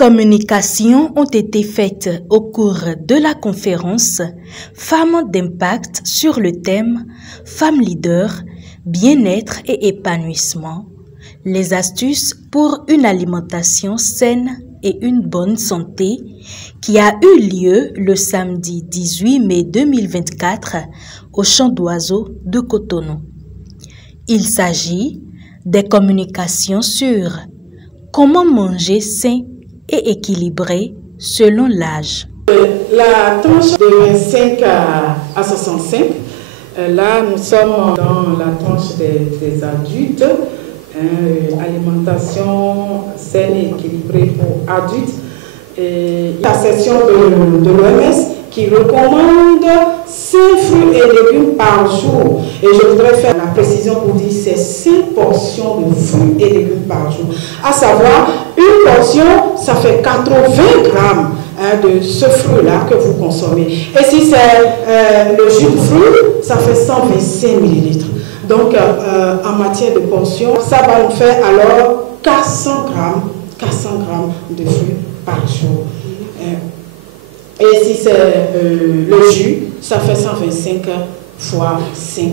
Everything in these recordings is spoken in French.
communications ont été faites au cours de la conférence Femmes d'impact sur le thème Femmes leaders, bien-être et épanouissement, les astuces pour une alimentation saine et une bonne santé qui a eu lieu le samedi 18 mai 2024 au Champ d'Oiseaux de Cotonou. Il s'agit des communications sur comment manger sain et équilibré selon l'âge. La tranche de 25 à 65, là nous sommes dans la tranche des adultes, alimentation saine et équilibrée pour adultes. Et la section de l'OMS qui recommande 5 fruits et légumes par jour. Et je voudrais faire la précision pour dire c'est 5 portions de fruits et légumes par jour. À savoir, une portion, ça fait 80 grammes de ce fruit-là que vous consommez. Et si c'est le jus de fruit, ça fait 125 millilitres. Donc, en matière de portions, ça va nous faire alors 400 grammes de fruits par jour. Et si c'est le jus, ça fait 125 fois 5.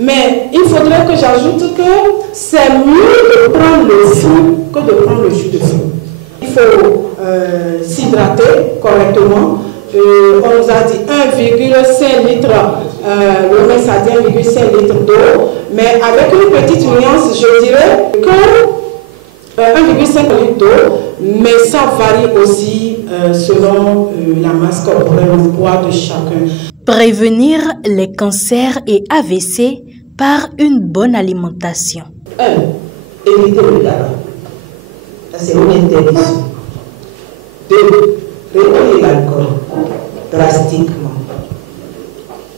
Mais il faudrait que j'ajoute que c'est mieux de prendre le fruit que de prendre le jus de fruit. Il faut s'hydrater correctement. On nous a dit 1,5 litre, l'OMS a dit 1,5 litre d'eau, mais avec une petite nuance, je dirais que 1,5 litre d'eau, mais ça varie aussi selon la masse corporelle, le poids de chacun. Prévenir les cancers et AVC par une bonne alimentation. 1. Éviter le tabac. C'est une interdiction. 2. Réduire l'alcool drastiquement.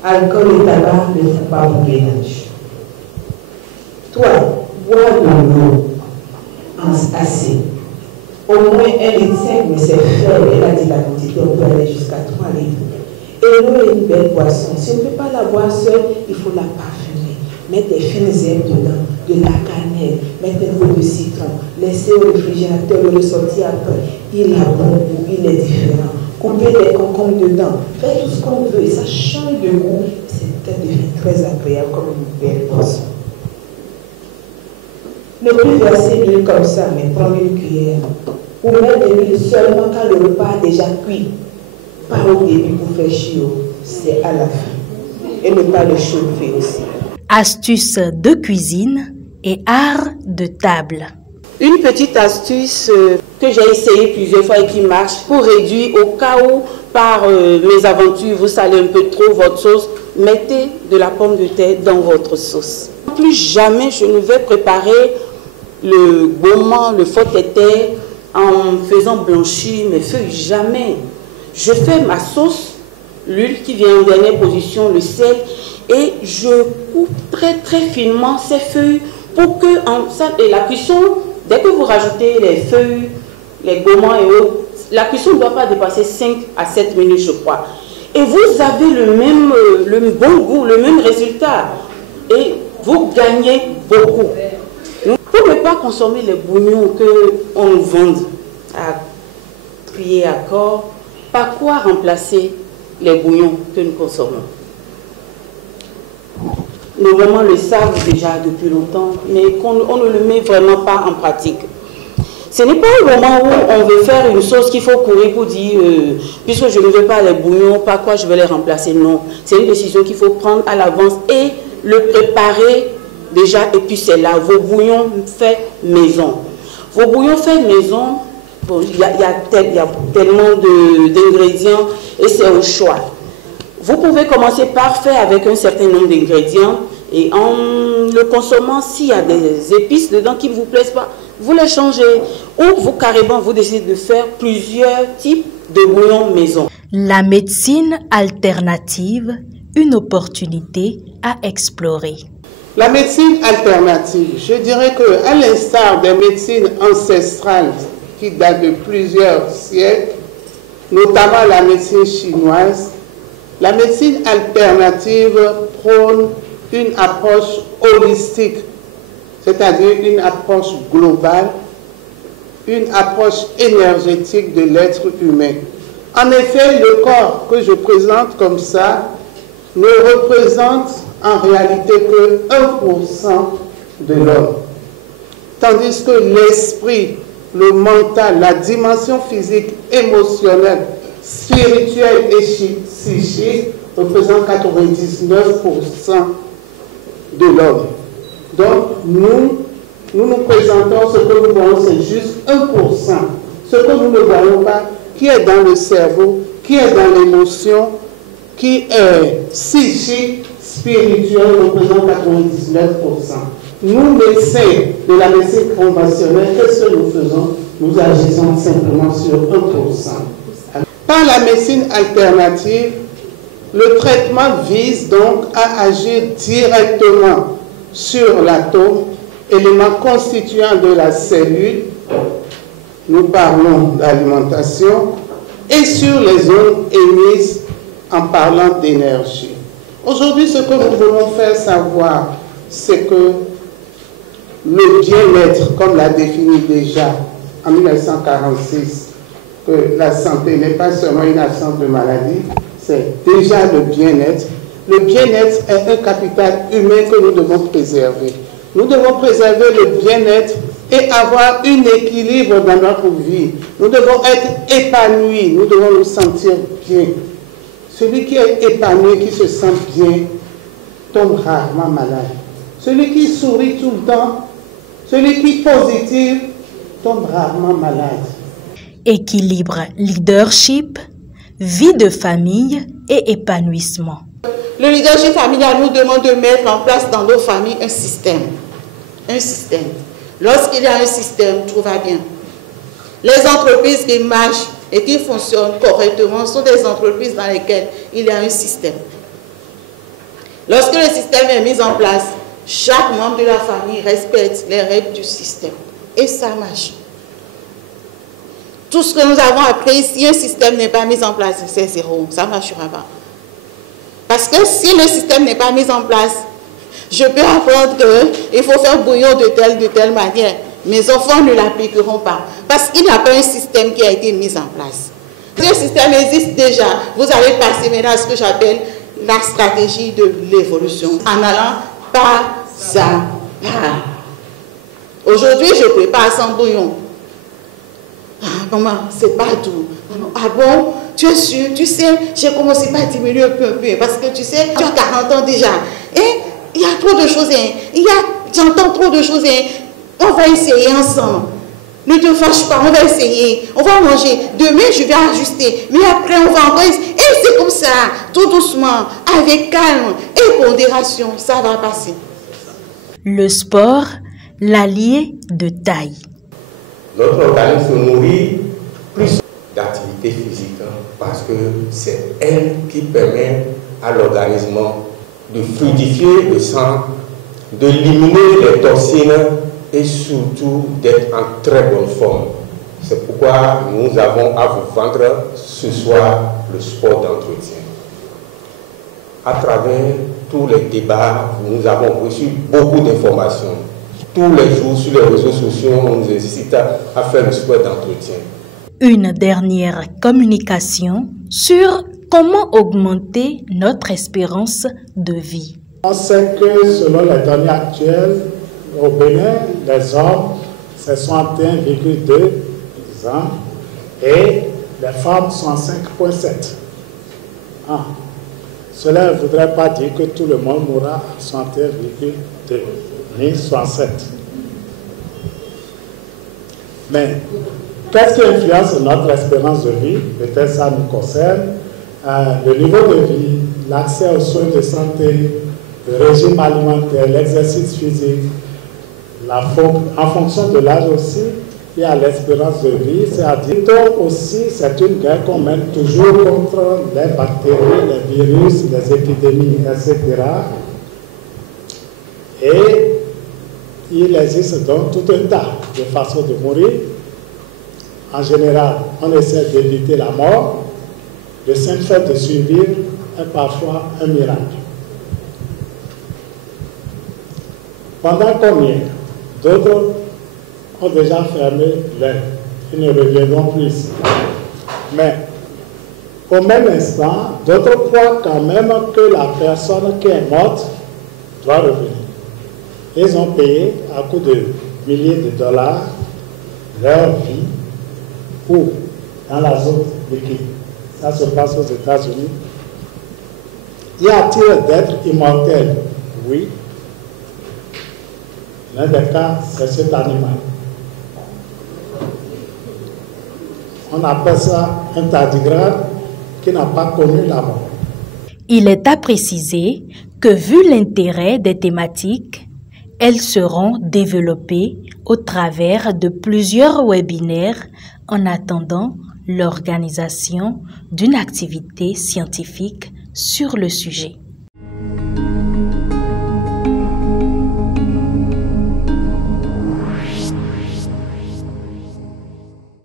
Alcool et tabac ne font pas bon ménage. 3. Boire de l'eau assez. Au moins 1,5 litre, mais c'est faible. Elle a dit la quantité, on peut aller jusqu'à 3 litres. Et l'eau est une belle boisson. Si on ne peut pas la boire seule, il faut la parfumer. Mettre des fines herbes dedans, de la cannelle, mettre un peu de citron, laisser au réfrigérateur, le ressortir après. Il a bon goût, il est différent. Couper des concombres dedans, faire tout ce qu'on veut et ça change de goût. Ça devient très agréable comme une belle boisson. Ne plus verser l'huile comme ça, mais prendre une cuillère. Ou mettre de l'huile seulement quand le repas est déjà cuit. Pas au début pour faire chaud, c'est à la fin. Et ne pas le chauffer aussi. Astuces de cuisine et art de table. Une petite astuce que j'ai essayé plusieurs fois et qui marche pour réduire au cas où par mes aventures vous salez un peu trop votre sauce, mettez de la pomme de terre dans votre sauce. Plus jamais je ne vais préparer le gomment, le faux-tété en faisant blanchir mes feuilles, jamais. Je fais ma sauce, l'huile qui vient en dernière position, le sel, et je coupe très très finement ces feuilles pour que et la cuisson, dès que vous rajoutez les feuilles, les gomments et autres, la cuisson ne doit pas dépasser 5 à 7 minutes, je crois. Et vous avez le bon goût, le même résultat. Et vous gagnez beaucoup. Pour ne pas consommer les bouillons qu'on nous vend à crier à corps, par quoi remplacer les bouillons que nous consommons? Nos mamans le savent déjà depuis longtemps, mais on ne le met vraiment pas en pratique. Ce n'est pas au moment où on veut faire une sauce qu'il faut courir pour dire puisque je ne veux pas les bouillons, par quoi je vais les remplacer? Non, c'est une décision qu'il faut prendre à l'avance et le préparer déjà, et puis c'est là, vos bouillons faits maison. Vos bouillons faits maison, bon, il y a tellement d'ingrédients et c'est au choix. Vous pouvez commencer par faire avec un certain nombre d'ingrédients et en le consommant, s'il y a des épices dedans qui ne vous plaisent pas, vous les changez. Ou vous carrément, vous décidez de faire plusieurs types de bouillons maison. La médecine alternative, une opportunité à explorer. La médecine alternative, je dirais qu'à l'instar des médecines ancestrales qui datent de plusieurs siècles, notamment la médecine chinoise, la médecine alternative prône une approche holistique, c'est-à-dire une approche globale une approche énergétique de l'être humain. En effet, le corps que je présente comme ça ne représente en réalité que 1% de l'homme. Tandis que l'esprit, le mental, la dimension physique, émotionnelle, spirituelle et psychique représentent 99% de l'homme. Donc nous présentons ce que nous voyons, c'est juste 1%. Ce que nous ne voyons pas, qui est dans le cerveau, qui est dans l'émotion, qui est psychique, spirituel, représente 99%. Nous, médecins de la médecine conventionnelle, qu'est-ce que nous faisons? Nous agissons simplement sur 1%. Par la médecine alternative, le traitement vise donc à agir directement sur l'atome, élément constituant de la cellule, nous parlons d'alimentation, et sur les zones émises en parlant d'énergie. Aujourd'hui, ce que nous voulons faire savoir, c'est que le bien-être, comme l'a défini déjà en 1946, que la santé n'est pas seulement une absence de maladie, c'est déjà le bien-être. Le bien-être est un capital humain que nous devons préserver. Nous devons préserver le bien-être et avoir un équilibre dans notre vie. Nous devons être épanouis, nous devons nous sentir bien. Celui qui est épanoui, qui se sent bien, tombe rarement malade. Celui qui sourit tout le temps, celui qui est positif, tombe rarement malade. Équilibre, leadership, vie de famille et épanouissement. Le leadership familial nous demande de mettre en place dans nos familles un système. Un système. Lorsqu'il y a un système, tout va bien. Les entreprises qui marchent et qui fonctionnent correctement sont des entreprises dans lesquelles il y a un système. Lorsque le système est mis en place, chaque membre de la famille respecte les règles du système. Et ça marche. Tout ce que nous avons appris, si un système n'est pas mis en place, c'est zéro. Ça ne marchera pas. Parce que si le système n'est pas mis en place, je peux apprendre qu'il faut faire bouillon de telle manière. Mes enfants ne l'appliqueront pas. Parce qu'il n'y a pas un système qui a été mis en place. Ce système existe déjà. Vous allez passer maintenant à ce que j'appelle la stratégie de l'évolution. En allant pas à pas. Aujourd'hui, je prépare sans bouillon. Ah, maman, c'est pas tout. Ah bon? Tu es sûr? Tu sais, j'ai commencé par diminuer un peu. Parce que tu sais, tu as 40 ans déjà. Et il y a trop de choses. J'entends trop de choses. On va essayer ensemble. Ne te fâche pas, on va essayer. On va manger. Demain, je vais ajuster. Mais après, on va encore essayer. Et c'est comme ça, tout doucement, avec calme et pondération, ça va passer. Le sport, l'allié de taille. Notre organisme se nourrit plus d'activité physique parce que c'est elle qui permet à l'organisme de fluidifier le sang, de éliminer les toxines et surtout d'être en très bonne forme. C'est pourquoi nous avons à vous vendre ce soir le sport d'entretien. À travers tous les débats, nous avons reçu beaucoup d'informations. Tous les jours sur les réseaux sociaux, on nous incite à faire le sport d'entretien. Une dernière communication sur comment augmenter notre espérance de vie. On sait que selon les données actuelles, au Bénin, les hommes, c'est 61,2 ans et les femmes sont 5,7. Cela ne voudrait pas dire que tout le monde mourra à 61,2, ni 67. Mais qu'est-ce qui influence notre espérance de vie? Peut-être ça nous concerne. Le niveau de vie, l'accès aux soins de santé, le régime alimentaire, l'exercice physique, en fonction de l'âge aussi, il y a l'espérance de vie, c'est-à-dire aussi c'est une guerre qu'on mène toujours contre les bactéries, les virus, les épidémies, etc. Et il existe donc tout un tas de façons de mourir. En général, on essaie d'éviter la mort. Le simple fait de survivre est parfois un miracle. Pendant combien d'autres ont déjà fermé l'œil. Ils ne reviendront plus ici. Mais au même instant, d'autres croient quand même que la personne qui est morte doit revenir. Ils ont payé à coût de milliers de dollars leur vie pour, dans la zone liquide. Ça se passe aux États-Unis. Y a-t-il d'être immortel? Oui. L'un des cas, c'est cet animal. On appelle ça un tardigrade qui n'a pas connu la mort. Il est à préciser que vu l'intérêt des thématiques, elles seront développées au travers de plusieurs webinaires en attendant l'organisation d'une activité scientifique sur le sujet.